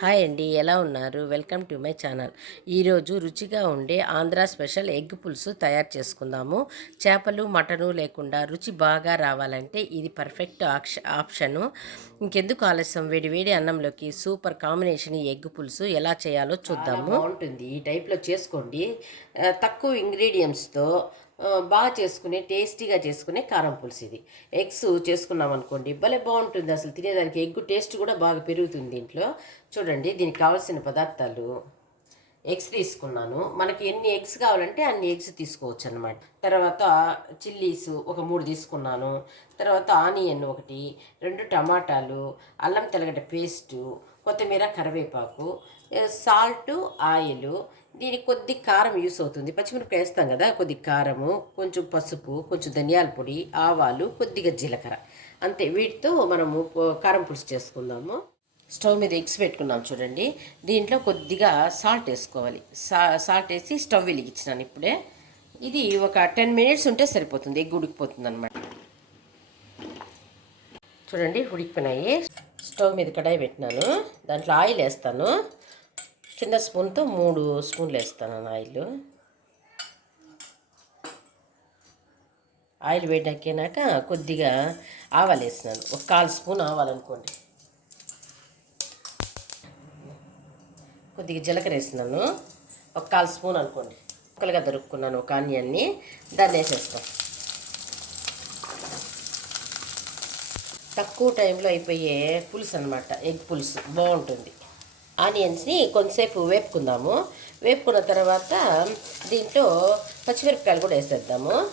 Hi అండి ఎలా ఉన్నారు? Welcome to my channel. ఈరోజు రుచిగా ఉండే ఆంధ్ర స్పెషల్ ఎగ్ పులుసు తయారు చేసుకుందాము. చేపలు మటను లేకుండా రుచి బాగా రావాలంటే ఇది పర్ఫెక్ట్ ఆప్షను. ఇంకెందుకు ఆలస్యం? వేడి వేడి అన్నంలోకి సూపర్ కాంబినేషన్ ఈ ఎగ్ పులుసు ఎలా చేయాలో చూద్దాము. బాగుంటుంది. ఈ టైప్లో చేసుకోండి. తక్కువ ఇంగ్రీడియంట్స్తో బాగా చేసుకునే టేస్టీగా చేసుకునే కారం పులుసు ఇది. ఎగ్స్ చేసుకున్నాం అనుకోండి భలే బాగుంటుంది అసలు తినేదానికి. ఎగ్ టేస్ట్ కూడా బాగా పెరుగుతుంది దీంట్లో. చూడండి దీనికి కావాల్సిన పదార్థాలు. ఎగ్స్ తీసుకున్నాను. మనకి ఎన్ని ఎగ్స్ కావాలంటే అన్ని ఎగ్స్ తీసుకోవచ్చు అనమాట తర్వాత చిల్లీస్ ఒక మూడు తీసుకున్నాను. తర్వాత ఆనియన్ ఒకటి రెండు టమాటాలు అల్లం తెల్లగడ్డ పేస్టు కొత్తిమీర కరివేపాకు సాల్ట్ ఆయిల్ దీనికి కొద్ది కారం యూస్ అవుతుంది. పచ్చిమిరపకాయ వేస్తాం కదా కొద్ది కారము కొంచెం పసుపు కొంచెం ధనియాల పొడి ఆవాలు కొద్దిగా జీలకర్ర. అంతే వీటితో మనము కారం పులుసు చేసుకుందాము. స్టవ్ మీద ఎగ్స్ పెట్టుకున్నాం చూడండి. దీంట్లో కొద్దిగా సాల్ట్ వేసుకోవాలి. సా సాల్ట్ వేసి స్టవ్ వెలిగించినాను ఇప్పుడే. ఇది ఒక టెన్ మినిట్స్ ఉంటే సరిపోతుంది. ఎగ్ ఉడికిపోతుంది అనమాట చూడండి ఉడికిపోయినాయి. స్టవ్ మీద కడాయి పెట్టినాను. దాంట్లో ఆయిల్ వేస్తాను. చిన్న స్పూన్తో మూడు స్పూన్లు వేస్తాను ఆయిల్. ఆయిల్ వేడెక్కినాక కొద్దిగా ఆవాలు వేసినాను ఒక కాలు స్పూన్ ఆవాలనుకోండి కొద్దిగా జీలకర్ర వేసినాను ఒక కాలు స్పూన్ అనుకోండి. ముక్కలుగా దొరుకున్నాను ఒక ఆనియన్ని. దాన్ని వేసేస్తాం తక్కువ టైంలో అయిపోయే పులుసు అనమాట ఎగ్ పులుసు. బాగుంటుంది. ఆనియన్స్ని కొంతసేపు వేపుకుందాము. వేపుకున్న తర్వాత దీంట్లో పచ్చిమిరపకాయలు కూడా వేసేద్దాము.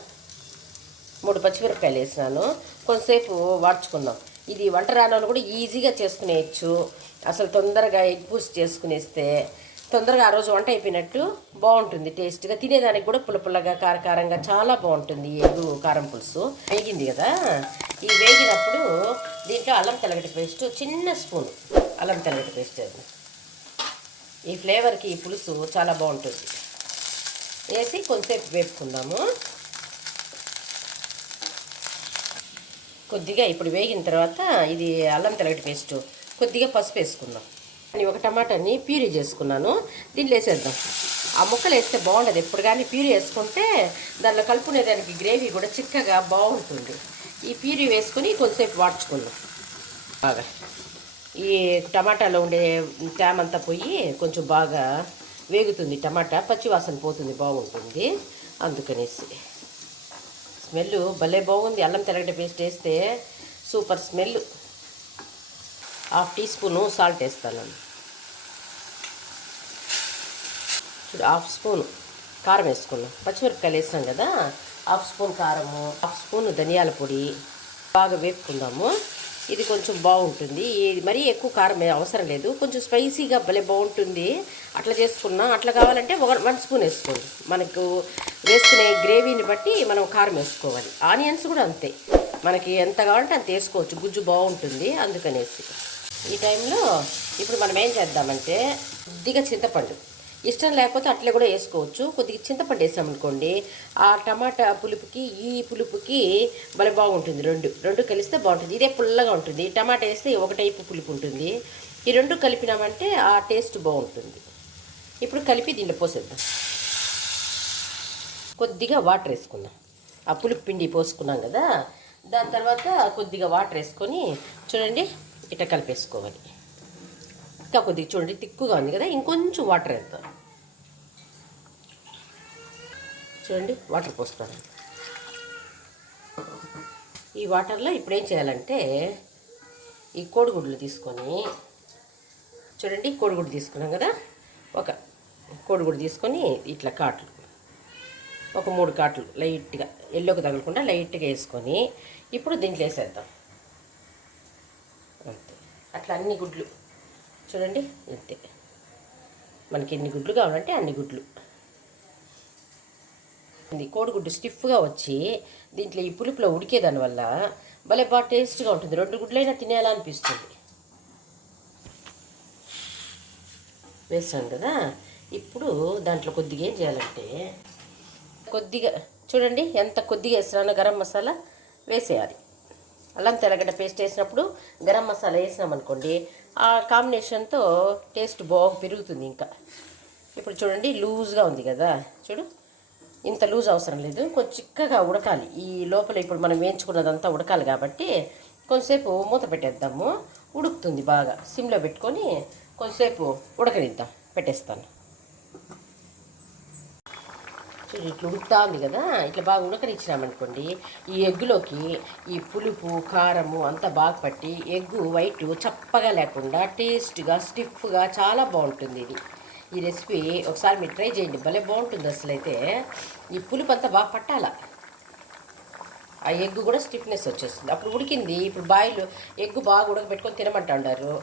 మూడు పచ్చిమిరపకాయలు వేసినాను. కొంతసేపు వాడ్చుకుందాం. ఇది వంట రానోళ్ళు కూడా ఈజీగా చేసుకునేయచ్చు. అసలు తొందరగా ఎగ్ పూసి చేసుకునేస్తే తొందరగా ఆ రోజు వంట అయిపోయినట్టు బాగుంటుంది టేస్ట్గా. తినేదానికి కూడా పుల్లపుల్లగా కారకారంగా చాలా బాగుంటుంది ఈ ఎగ్గు కారం పులుసు. వేగింది కదా? ఈ వేగినప్పుడు దీంట్లో అల్లం తెల్లగడ్డ పేస్ట్ చిన్న స్పూన్ అల్లం తెల్లగడ్డ పేస్ట్ వేద్దాం. ఈ ఫ్లేవర్కి ఈ పులుసు చాలా బాగుంటుంది. వేసి కొంచెంసేపు వేపుకుందాము. కొద్దిగా ఇప్పుడు వేగిన తర్వాత ఇది అల్లం తెలగటి పేస్ట్ కొద్దిగా పసుపు వేసుకుందాం. అని ఒక టమాటాని ప్యూరీ చేసుకున్నాను. దీంట్లో వేసేద్దాం. ఆ ముక్కలు వేస్తే బాగుండదు. ఎప్పుడు కానీ ప్యూరీ వేసుకుంటే దానిలో కలుపుకునేదానికి గ్రేవీ కూడా చిక్కగా బాగుంటుంది. ఈ ప్యూరీ వేసుకొని కొంతసేపు వాడ్చుకుందాం బాగా. ఈ టమాటాలో ఉండే ట్యామ్ అంతా పోయి కొంచెం బాగా వేగుతుంది టమాటా పచ్చివాసన పోతుంది బాగుంటుంది. అందుకనేసి. స్మెల్ భలే బాగుంది. అల్లం తెల్లగడ్డ పేస్ట్ వేస్తే super smell half teaspoon salt వేస్తాను. చూడు హాఫ్ స్పూన్ కారం వేసుకున్నాం. పచ్చిమిరపకాయలు వేసాం కదా హాఫ్ స్పూన్ కారము హాఫ్ స్పూన్ ధనియాల పొడి. బాగా వేపుకుందాము. ఇది కొంచెం బాగుంటుంది. ఇది మరీ ఎక్కువ కారం అవసరం లేదు. కొంచెం స్పైసీగా భలే బాగుంటుంది. అట్లా చేసుకున్నా. అట్లా కావాలంటే ఒక వన్ స్పూన్ వేసుకోండి. మనకు వేసుకునే గ్రేవీని బట్టి మనం కారం వేసుకోవాలి. ఆనియన్స్ కూడా అంతే. మనకి ఎంత కావాలంటే అంత వేసుకోవచ్చు. గుజ్జు బాగుంటుంది అందుకనేసి. ఈ టైంలో ఇప్పుడు మనం ఏం చేద్దామంటే కొద్దిగా చింతపండు. ఇష్టం లేకపోతే అట్లే కూడా వేసుకోవచ్చు. కొద్దిగా చింతపండు వేసామనుకోండి ఆ టమాటా పులుపుకి ఈ పులుపుకి భలే బాగుంటుంది రెండు. రెండు కలిస్తే బాగుంటుంది. ఇదే పుల్లగా ఉంటుంది. టమాటా వేస్తే ఒక టైపు పులుపు ఉంటుంది. ఈ రెండు కలిపినామంటే ఆ టేస్ట్ బాగుంటుంది. ఇప్పుడు కలిపి దీంట్లో పోసేద్దాం. కొద్దిగా వాటర్ వేసుకుందాం. ఆ పులుపు పిండి పోసుకున్నాం కదా దాని తర్వాత కొద్దిగా వాటర్ వేసుకొని చూడండి ఇట్లా కలిపేసుకోవాలి. ఇంకా కొద్దిగా చూడండి తిక్కుగా ఉంది కదా ఇంకొంచెం వాటర్ వేద్దాం. చూడండి వాటర్ పోస్తాను ఈ వాటర్లో ఇప్పుడు ఏం చేయాలంటే ఈ కోడిగుడ్లు తీసుకొని చూడండి కోడిగుడ్డు తీసుకున్నాం కదా? ఒక కోడిగుడ్డు తీసుకొని ఇట్లా కాట్లు ఒక మూడు కాట్లు లైట్గా ఎల్లోకి తగలకుండా లైట్గా వేసుకొని ఇప్పుడు దీంట్లో వేసేద్దాం. అంతే. అట్లా అన్ని గుడ్లు చూడండి అంతే. మనకి ఎన్ని గుడ్లు కావాలంటే అన్ని గుడ్లు. కోడిగుడ్డు స్టిఫ్గా వచ్చి దీంట్లో ఈ పులుపులో ఉడికేదానివల్ల భలే బాగా టేస్ట్గా ఉంటుంది. రెండు గుడ్లైనా తినేయాలనిపిస్తుంది వేసాం కదా? ఇప్పుడు దాంట్లో కొద్దిగా ఏం చేయాలంటే కొద్దిగా చూడండి ఎంత కొద్దిగా వేసినానో గరం మసాలా వేసేయాలి. అల్లం తెల్లగడ్డ పేస్ట్ వేసినప్పుడు గరం మసాలా వేసినామనుకోండి ఆ కాంబినేషన్తో టేస్ట్ బాగా పెరుగుతుంది ఇంకా. ఇప్పుడు చూడండి లూజ్గా ఉంది కదా? చూడు. ఇంత లూజ్ అవసరం లేదు. కొంచెం చిక్కగా ఉడకాలి. ఈ లోపల ఇప్పుడు మనం వేయించుకున్నదంతా ఉడకాలి కాబట్టి కొంచెంసేపు మూత పెట్టేద్దాము. ఉడుకుతుంది బాగా. సిమ్లో పెట్టుకొని కొంచెంసేపు ఉడకనిద్దాం. పెట్టేస్తాను. చూడు ఇట్లా ఉడుకుతా ఉంది కదా. ఇట్లా బాగా ఉడకనిచ్చినామనుకోండి ఈ ఎగ్గులోకి ఈ పులుపు కారము అంతా బాగా పట్టి ఎగ్గు వైట్ చప్పగా లేకుండా టేస్ట్గా స్టిఫ్గా చాలా బాగుంటుంది ఇది. ఈ రెసిపీ ఒకసారి మీరు ట్రై చేయండి. భలే బాగుంటుంది అసలు అయితే ఈ పులుపు అంతా బాగా పట్టాల. ఆ ఎగ్ కూడా స్టిఫ్నెస్ వచ్చేస్తుంది. అప్పుడు ఉడికింది. ఇప్పుడు బాయిల్ ఎగ్ బాగా ఉడకబెట్టుకొని తినమంటారు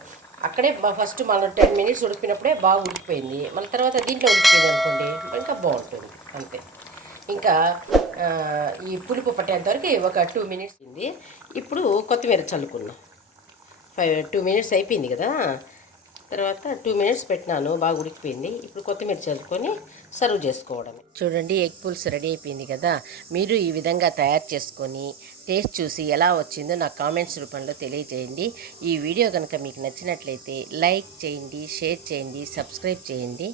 అక్కడే ఫస్ట్ మనం టెన్ మినిట్స్ ఉడికినప్పుడే బాగా ఉడికిపోయింది. మళ్ళీ తర్వాత దీంట్లో ఉడికిపోయింది అనుకోండి ఇంకా బాగుంటుంది. అంతే. ఇంకా ఈ పులుపు పట్టేంతవరకు ఒక టూ మినిట్స్ ఉంది ఇప్పుడు కొత్తిమీర చల్లుకున్నాం. ఫైవ్ టూ మినిట్స్ అయిపోయింది కదా. తర్వాత టూ మినిట్స్ పెట్టినాను బాగా ఉడికిపోయింది. ఇప్పుడు కొత్తిమీర చల్లుకొని సర్వ్ చేసుకోవడమే. చూడండి ఎగ్ పులుసు రెడీ అయిపోయింది కదా. మీరు ఈ విధంగా తయారు చేసుకొని టేస్ట్ చూసి ఎలా వచ్చిందో నాకు కామెంట్స్ రూపంలో తెలియజేయండి. ఈ వీడియో కనుక మీకు నచ్చినట్లయితే లైక్ చేయండి షేర్ చేయండి సబ్స్క్రైబ్ చేయండి.